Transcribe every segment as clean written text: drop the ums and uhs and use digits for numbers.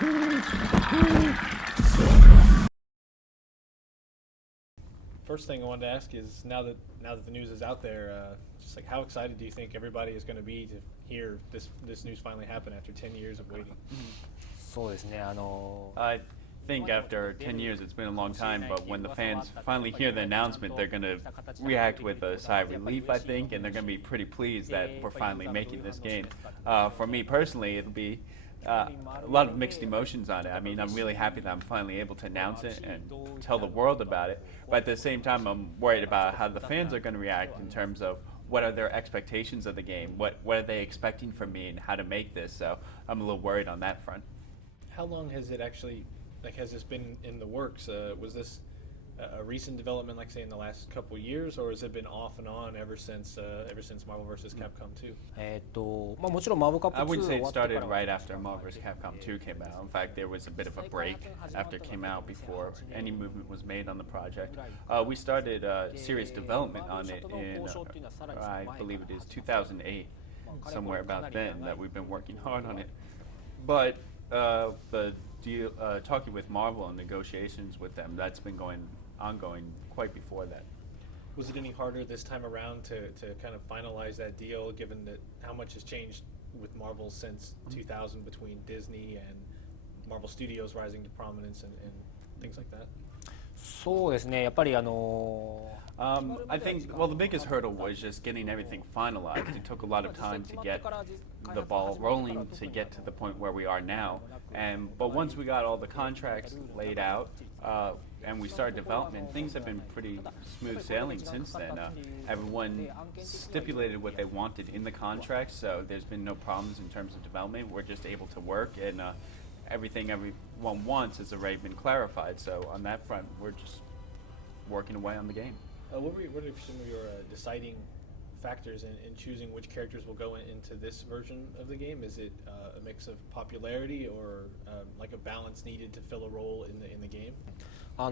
First thing I wanted to ask is now that the news is out there, just like how excited do you think everybody is going to be to hear this news finally happen after 10 years of waiting? そうですね、I think after 10 years, it's been a long time, but when the fans finally hear the announcement, they're going to react with a sigh of relief, I think, and they're going to be pretty pleased that we're finally making this game. For me personally, it'll be a lot of mixed emotions on it. I mean, I'm really happy that I'm finally able to announce it and tell the world about it, but at the same time, I'm worried about how the fans are going to react in terms of what are their expectations of the game, what are they expecting from me, and how to make this, so I'm a little worried on that front. How long has it actually, like, has this been in the works? Was this a recent development, like say in the last couple of years, or has it been off and on ever since Marvel vs. Capcom 2? まあもちろんマーブルカップ I 2 wouldn't 終 say わ it ってから started right after Marvel vs. Capcom 2 came out. In fact, there was a bit of a break after it came out before any movement was made on the project. We started serious development on it in, I believe it is 2008, somewhere about then that we've been working hard on it. But the deal, talking with Marvel and negotiations with them, that's been ongoing quite before that. Was it any harder this time around to kind of finalize that deal, given that how much has changed with Marvel since 2000 between Disney and Marvel Studios rising to prominence and things like that? そうですね、やっぱりI think, well, the biggest hurdle was just getting everything finalized. It took a lot of time to get the ball rolling to get to the point where we are now. But once we got all the contracts laid out and we started development, things have been pretty smooth sailing since then. Everyone stipulated what they wanted in the contract, so there's been no problems in terms of development. We're just able to work, and everything everyone wants has already been clarified. So on that front, we're just working away on the game. What are some of your deciding factors in choosing which characters will go into this version of the game? Is it a mix of popularity or like a balance needed to fill a role in the game? まあ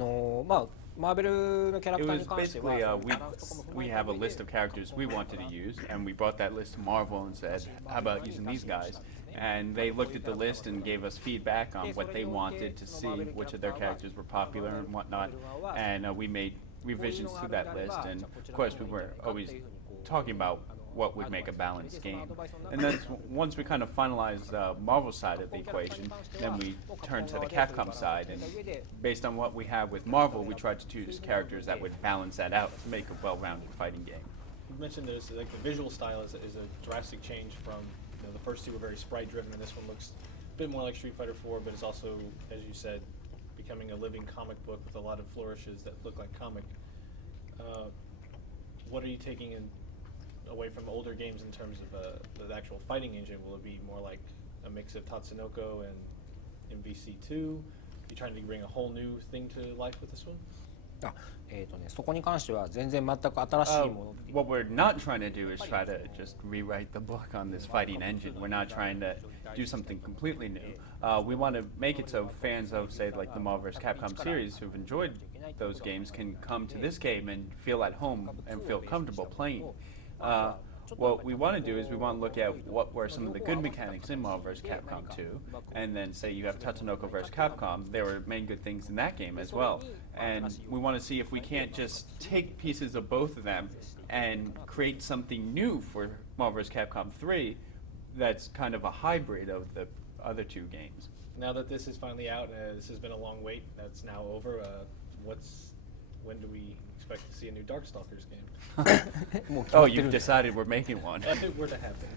マーベルのキャラク It ター was に関しては basically, we have a list of characters we wanted to use, and we brought that list to Marvel and said, how about using these guys? And they looked at the list and gave us feedback on what they wanted to see, which of their characters were popular and whatnot, and we made revisions to that list, and of course we were always talking about what would make a balanced game. And then once we kind of finalized the Marvel side of the equation, then we turned to the Capcom side, and based on what we have with Marvel, we tried to choose characters that would balance that out to make a well-rounded fighting game. You mentioned there's like the visual style is a drastic change from, you know, the first two were very sprite driven, and this one looks a bit more like Street Fighter 4, but it's also, as you said, becoming a living comic book with a lot of flourishes that look like comic. What are you taking away from older games in terms of the actual fighting engine? Will it be more like a mix of Tatsunoko and MVC2? You trying to bring a whole new thing to life with this one? そこに関しては全然全く新しいもの What we're not trying to do is try to just rewrite the book on this fighting engine. We're not trying to do something completely new. We want to make it so fans of, say, like the Marvel vs. Capcom series who've enjoyed those games can come to this game and feel at home and feel comfortable playing. What we want to do is we want to look at what were some of the good mechanics in Marvel vs. Capcom 2, and then say you have Tatsunoko vs. Capcom, there were many good things in that game as well. And we want to see if we can't just take pieces of both of them and create something new for Marvel vs. Capcom 3 that's kind of a hybrid of the other two games. Now that this is finally out, this has been a long wait, that's now over, when do we expect to see a new Darkstalkers game? Oh, you've decided we're making one. If it were to happen.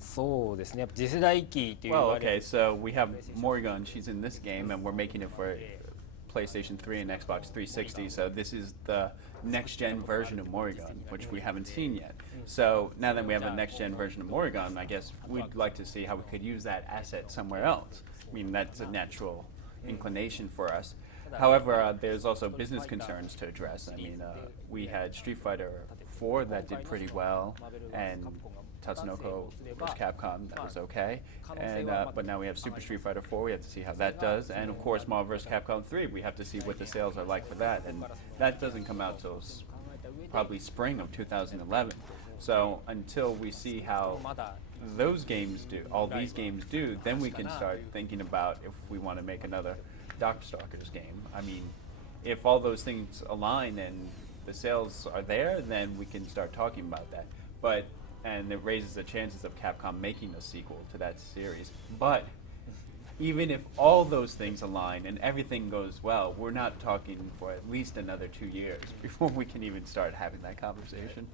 そうですね、やっぱ次世代機っていう Well, okay, so we have Morrigan, she's in this game, and we're making it for PlayStation 3 and Xbox 360, so this is the next-gen version of Morrigan, which we haven't seen yet. So now that we have a next-gen version of Morrigan, I guess we'd like to see how we could use that asset somewhere else. I mean, that's a natural inclination for us. However, there's also business concerns to address. I mean, we had Street Fighter 4 that did pretty well, and Tatsunoko vs. Capcom, that was okay. And but now we have Super Street Fighter 4, we have to see how that does. And of course, Marvel vs. Capcom 3, we have to see what the sales are like for that. And that doesn't come out till probably spring of 2011. So until we see how those games do, all these games do, then we can start thinking about if we want to make another Darkstalkers game. I mean, if all those things align and the sales are there, then we can start talking about that. But and it raises the chances of Capcom making a sequel to that series. But even if all those things align and everything goes well, we're not talking for at least another 2 years before we can even start having that conversation.